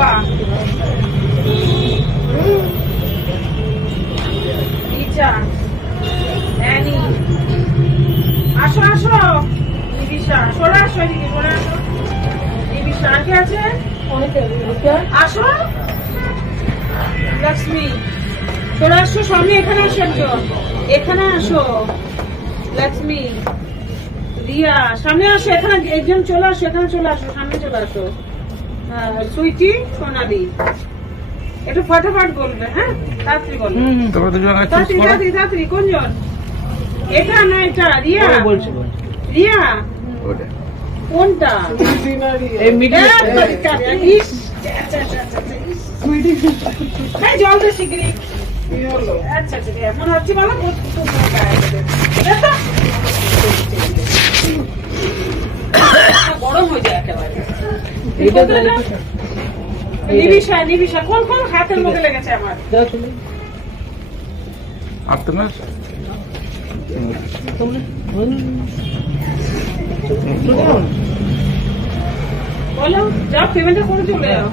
Tumpa Richa Annie. আসো আসো। নিবিশা সরে আসো এদিকে, সরে আসো। নিবিশা আর কে আছে? আসো। লক্ষ্মী চলে আসো, স্বামী এখানে আসো একজন। এখানে আসো। লক্ষ্মী, রিয়া, সামনে আসো, এখানে একজন চলে আসো, এখানে চলে আসো, সামনে চলে আসো। সুইটি সোনালি। একটু ফটাফট বলবে হ্যাঁ? তাড়াতাড়ি বলবে তোমরা দুজন তাড়াতাড়ি তাড়াতাড়ি তাড়াতাড়ি কোনজন? এটা না এটা? রিয়া? বলছি রিয়া? ওটা। কোনটা? এই মিডিল আচ্ছা, আচ্ছা, আচ্ছা, আচ্ছা। এই জল দে শিগগিরি। আচ্ছা, আচ্ছা, ঠিক মনে হচ্ছে ভালো, তোমরা? বলো, যা পেমেন্টটা করে চলে যাও।